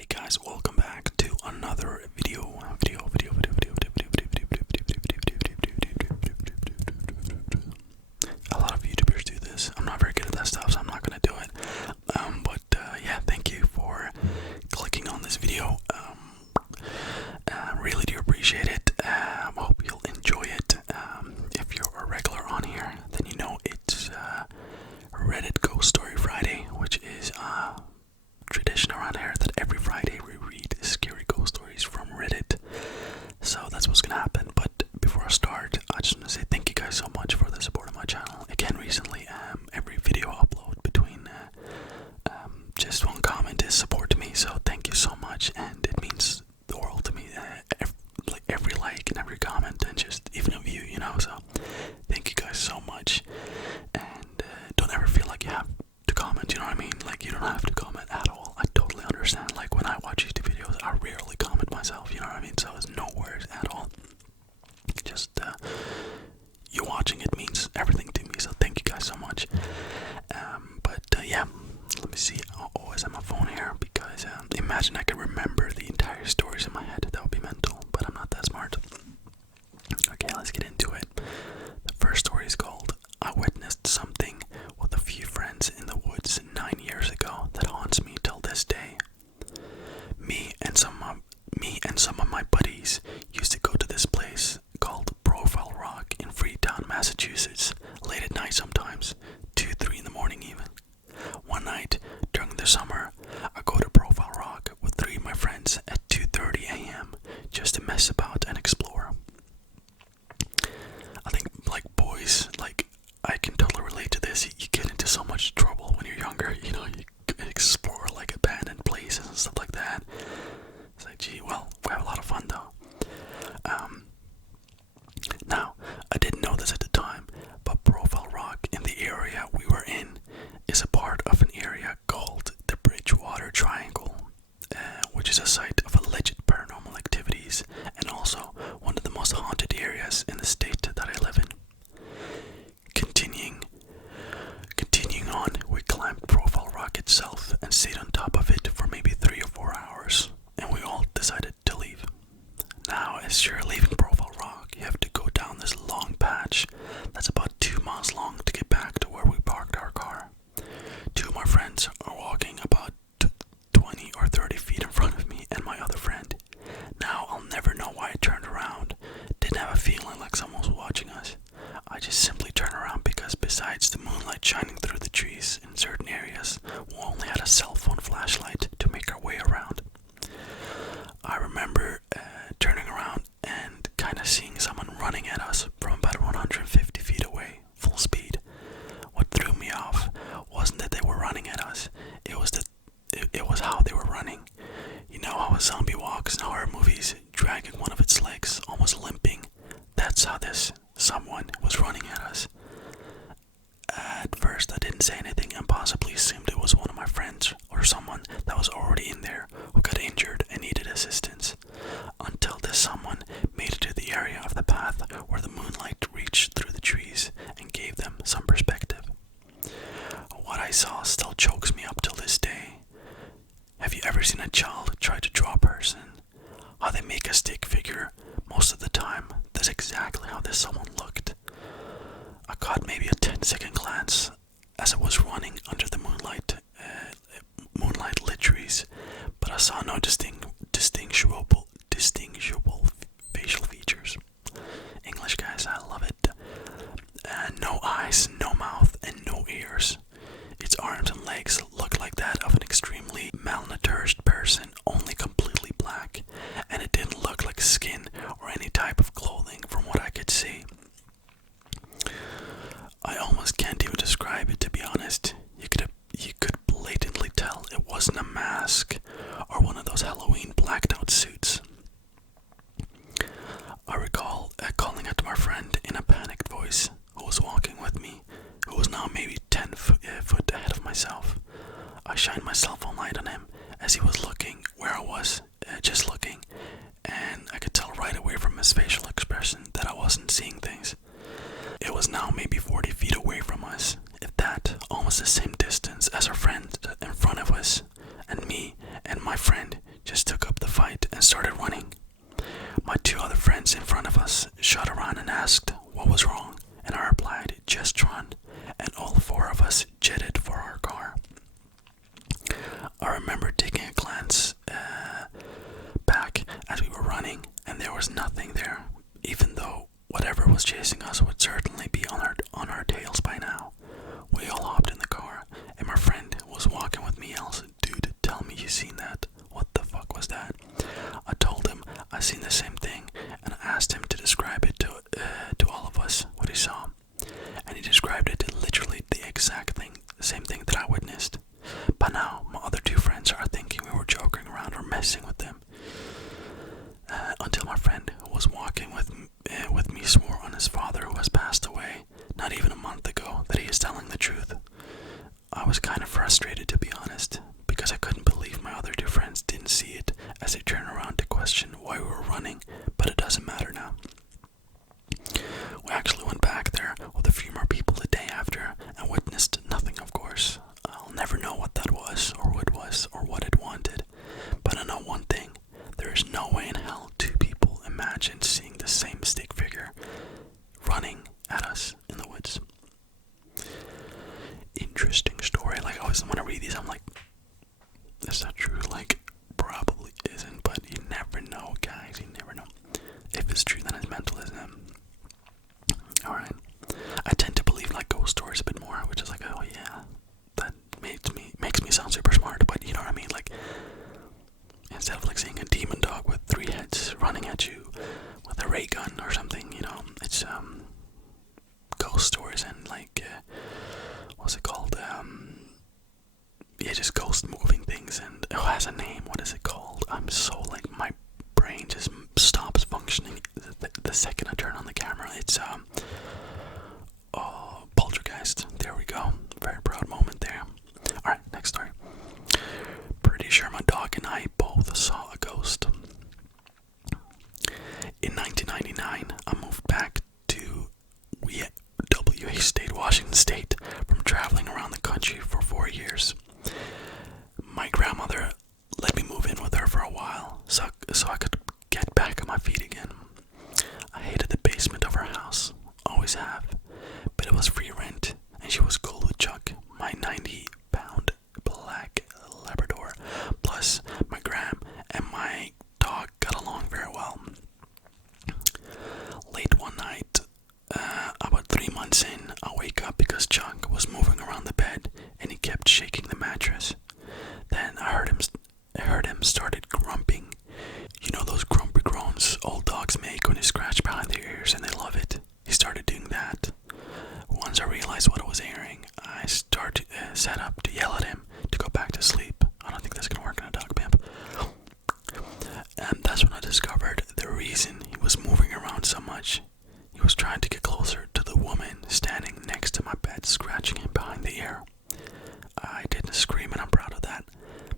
Hey guys, welcome back to another video. A lot of YouTubers do this. I'm not very good at that stuff, so I'm not gonna do it. But yeah, thank you for clicking on this video. Really do appreciate it. Hope you'll enjoy it. If you're a regular on here, then you know it's Reddit Ghost Story Friday, which is tradition around here that every Friday we read scary ghost stories from Reddit. So that's what's gonna happen. But before I start, I just want to say thank you guys so much for the support of my channel. Again, recently, every video upload between just one comment is support to me. So thank you so much, and it means the world to me. Every like and every comment, and just even a view, you know. So thank you guys so much, and don't ever feel like you have to comment, you know what I mean? Like, you don't have to comment at all. I totally understand. Like, when I watch YouTube videos, I rarely comment myself, you know what I mean? So it's no worries at all. Just you watching it means everything to me, so thank you guys so much. Yeah, let me see. I'll always have my phone here because imagine I could remember the entire stories in my head. That would be mental, but I'm not that smart. Okay, let's get into it. The first story is called I Witnessed Something with a Few Friends in the Woods 9 years ago that haunts me till this day. Me and some of my buddies used to go to this place called Profile Rock in Freetown, Massachusetts, late at night sometimes, 2, 3 in the morning even. One night during the summer, I go to Profile Rock with 3 of my friends at 2:30 a.m. just to mess about and explore. I think, like, boys, like, I can totally relate to this. You get into so much trouble when you're younger, you know, you explore like abandoned places and stuff like that. It's like, gee, well, we have a lot of fun though. Now, I didn't know this at the time, but Profile Rock in the area we were in is a part of an area called the Bridgewater Triangle, which is a site of alleged paranormal activities and also one of the most haunted areas in the state that I live in. Continuing on, we climbed Profile Rock itself and stayed on top of it for maybe 3 or 4 hours, and we all decided to leave. Now, as you're leaving Profile Rock, you have to go down this long patch that's about 2 miles long to get back to where we parked our car. 2 of my friends are walking about 20 or 30 feet in front of me and my other friend. Now, I'll never know why I turned around. Didn't have a feeling like someone was watching us. I just simply turned around because besides the moonlight shining through the trees in certain areas, we only had a cell phone flashlight to make our way around. I remember turning around and kind of seeing someone running at us from about 150 feet away, full speed. What threw me off wasn't that they were running at us, it was how they were running. You know how a zombie walks in horror movies, dragging one of its legs, almost limping? That's how this someone was running at us. At first I didn't say anything and possibly assumed it was one of my friends or someone that was already in there who got injured and needed assistance, until this someone made it to the area of the path where the moonlight reached through the trees and gave them some perspective. What I saw still chokes me up till this day. Have you ever seen a child try to draw a person? How they make a stick figure? Most of the time, that's exactly how this someone looked. I caught maybe a 10-second glance as it was running under the moonlight lit trees, but I saw no distinguishable facial features. English, guys, I love it. No eyes, no mouth, and no ears. Its arms and legs looked like that of an extremely malnourished person, only completely black, and it didn't look like skin or any type of clothing from what I could see. I almost can't even describe it, to be honest. You could blatantly tell it wasn't a mask or one of those Halloween blacked out suits. I recall calling out to my friend in a panicked voice who was walking with me, who was now maybe 10 foot ahead of myself. I shined my cell phone light on him as he was looking where I was, just looking, and I could tell right away from his facial expression that I wasn't seeing things. It was now maybe 40 feet away from us, if that, almost the same distance as our friend in front of us, and me and my friend friends in front of us shot around and asked what was wrong, and I replied, just run, and all four of us jetted for our car. I remember taking a glance back as we were running, and there was nothing there, even though whatever was chasing us would certainly be on our tails by now. We all hopped in the car, and my friend who was walking with me yells, "Dude, tell me you seen that. What the fuck was that?" I told him I seen the same thing, and I asked him to describe it to all of us what he saw, and he described it literally the exact thing, the same thing that I witnessed. By now, my other two friends are thinking we were joking around or messing with them. Until my friend who was walking with me swore on his father who has passed away not even a month ago that he is telling the truth. I was kind of frustrated, to be honest, because I couldn't believe my other two friends didn't see it as they turned around to question why we were running, but it doesn't matter now. We actually went back there with a few more people the day after and witnessed nothing, of course. I'll never know what that was, or who it was, or what it wanted, but I know one thing. There is no way in hell two people imagined seeing the same stick figure running at us in the woods. Interesting story. Like, I always want to read these, I'm like, is that true? Like, probably isn't, but you never know, guys. You never know. If it's true, then it's mental, isn't it? Alright. I tend to believe like ghost stories a bit more, which is like, oh yeah, that makes me sound super smart, but you know what I mean? Like, instead of like seeing a demon dog with 3 heads running at you with a ray gun or something, you know, it's ghost stories and like what's it called? Yeah, just ghost moving things, and it has a name. What is it called? I'm so like, my brain just stops functioning the second I turn on the camera. It's poltergeist. There we go. Very proud moment there. All right, next story. Pretty sure my dog and I both saw a ghost. In 1999, I moved back to WA State, Washington State, from traveling around the country for 4 years. My grandmother let me move in with her for a while, so I could get back on my feet again. I hated the basement of her house, always have, but it was free rent, and she was cool with Chuck, my 90-pound black Labrador. Plus, my gram and my dog got along very well. Late one night, about 3 months in, I wake up because Chuck was moving around the bed, and he kept shaking the mattress. Then I heard him started grumping. You know those grumpy groans old dogs make when you scratch behind their ears and they love it? He started doing that. Once I realized what I was hearing, I sat up to yell at him to go back to sleep. I don't think that's gonna work in a dog pimp. And that's when I discovered the reason he was moving around so much. He was trying to get closer to the woman standing next to my bed, scratching him behind the ear. I didn't scream, and I'm proud of that.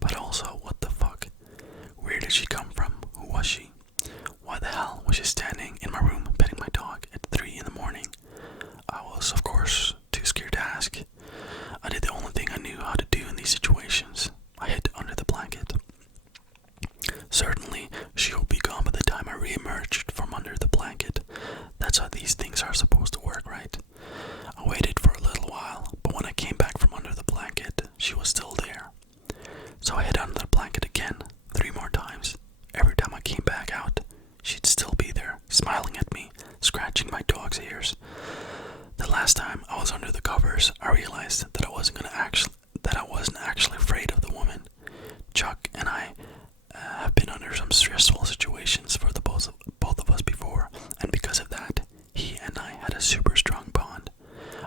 But also, what the fuck? Where did she come from? Who was she? Why the hell was she standing in my room petting my dog at 3 in the morning? I was, of course, too scared to ask. I did the only thing I knew how to do in these situations. I hid under the blanket. Certainly, she will be gone by the time I re-emerged from under the blanket. That's how these things are supposed to work, right? I waited for a little while, but when I came back from under the blanket, she was still there. So I hid under the blanket again, 3 more times. Every time I came back out, she'd still be there, smiling at me, scratching my dog's ears. The last time I was under the covers, I realized that I wasn't actually afraid of the woman. Chuck and I have been under some stressful situations for the both of us before, and because of that, he and I had a super strong bond.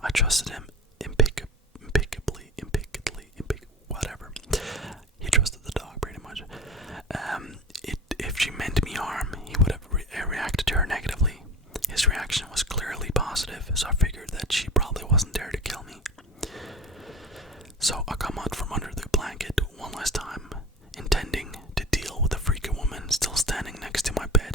I trusted him impeccably, whatever. He trusted the dog pretty much. If she meant me harm, he would have reacted to her negatively. His reaction was clearly positive, so I figured that she probably wasn't there to kill me. So I come out from under the blanket one last time, intending to deal with the freaky woman still standing next to my bed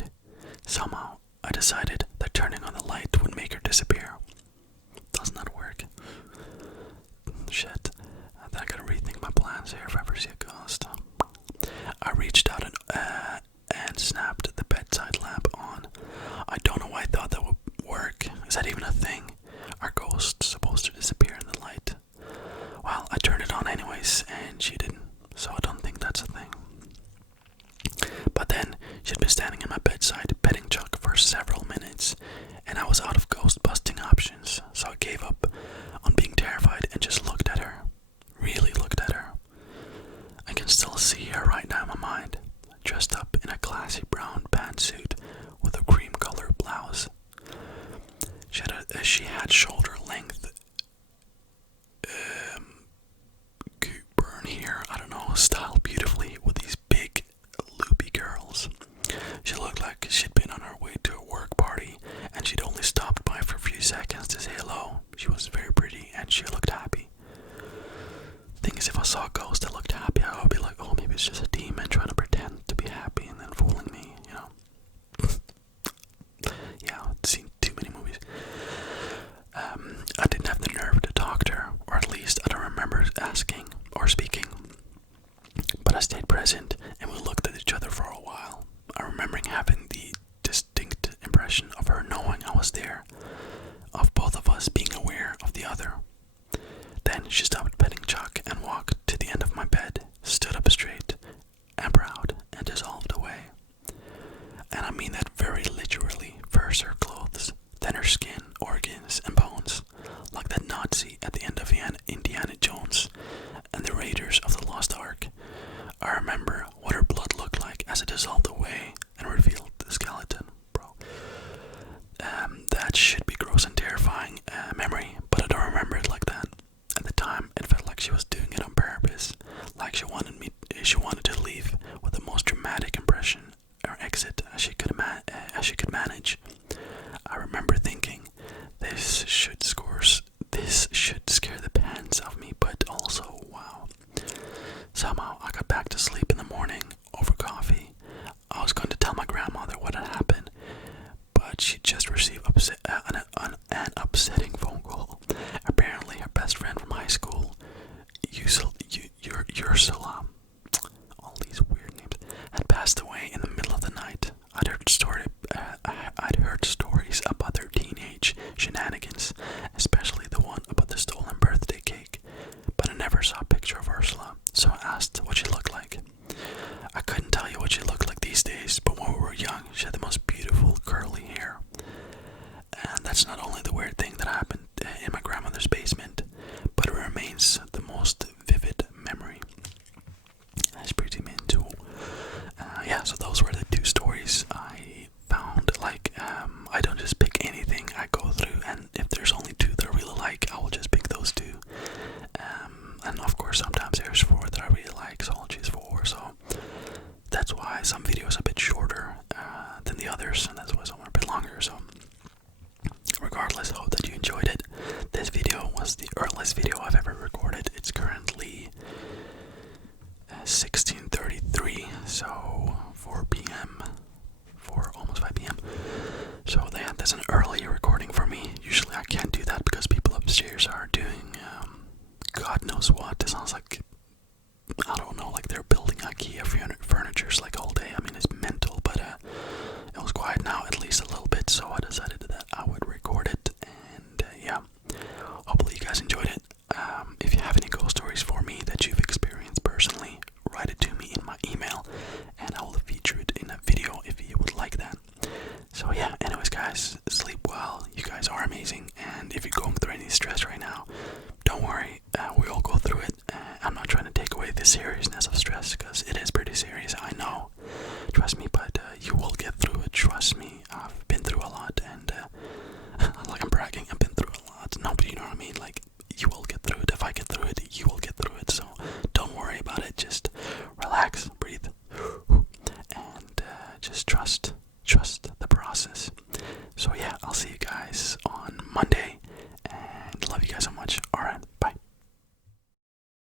her right now in my mind, dressed up in a classy brown pantsuit with a cream colored blouse. She had shoulder length burn hair, I don't know, styled beautifully with these big loopy curls. She looked like she'd been on her way to a work party and she'd only stopped by for a few seconds to say hello. She was very pretty and she looked happy. Thing is, if I saw a ghost that looked happy, I would be like, oh, maybe it's just a demon trying to pretend to be happy and then fooling me, you know. Yeah, I've seen too many movies. I didn't have the nerve to talk to her, or at least I don't remember asking or speaking. But I stayed present and we looked at each other for a while. I remember having the distinct impression of her knowing I was there, of both of us being aware of the other. Then she stopped petting Chuck and walked to the end of my bed, stood up straight and proud, and dissolved away. And I mean that very literally. First her clothes, then her skin, organs, and bones, like that Nazi at the end of Indiana Jones and the Raiders of the Lost Ark. I remember what her blood looked like as it dissolved away and revealed the skeleton, bro. That should be gross and terrifying memory, but I don't remember it like that. At the time, it felt like she was doing it on purpose, like she wanted to leave with the most dramatic impression or exit as she could manage. I remember thinking, this should scare the pants off me, but also, wow. Somehow, I got back to sleep in the morning over coffee. I was going to tell my grandmother what had happened, but she just received an upsetting phone call. Apparently, her best friend from high school, Ursula, all these weird names, had passed away in the middle of the night. I'd heard stories about their teenage shenanigans, especially the one about the stolen birthday cake, but I never saw a picture of Ursula, so I asked what she looked like. I couldn't tell you what she looked like these days, but when we were young, she had the most beautiful curly hair. And that's not only the weird thing that happened in my grandmother's basement, but it remains the most vivid memory. That's pretty mean too. Yeah, so those were the two stories I found. Like, I don't just pick anything I go through, and if there's only two that I really like, I will just pick those two. And of course, sometimes there's four that I really like, so I'll choose four. So that's why some videos are a bit shorter than the others, and that's why some are a bit longer. So regardless, I hope that you enjoyed it. This video was the earliest video I've ever recorded. It's currently 16:33, so 4 p.m. almost 5 p.m. So that's an early recording for me. Usually I can't do that because people upstairs are doing God knows what. It sounds like, I don't know, like they're building IKEA furniture like all day. I mean, it's mental, but it was quiet now, at least a little bit, so I decided that I would record it, and yeah, hopefully you guys enjoyed it. If you have any ghost stories for me that you've experienced personally, write it to me in my email, and I will feature it in a video if you would like that. So yeah, anyways guys, sleep well, you guys are amazing, and if you're going through any stress right now, don't worry, we all go through it. I'm not trying to take away the seriousness of stress, because it is pretty serious, I know, trust me, but you will get through it, trust me. I've been through a lot, and like I'm bragging, I've been through a lot. No, but you know what I mean, like, you will get through it. If I get through it, you will get through it, so don't worry about it, just relax, breathe, and just trust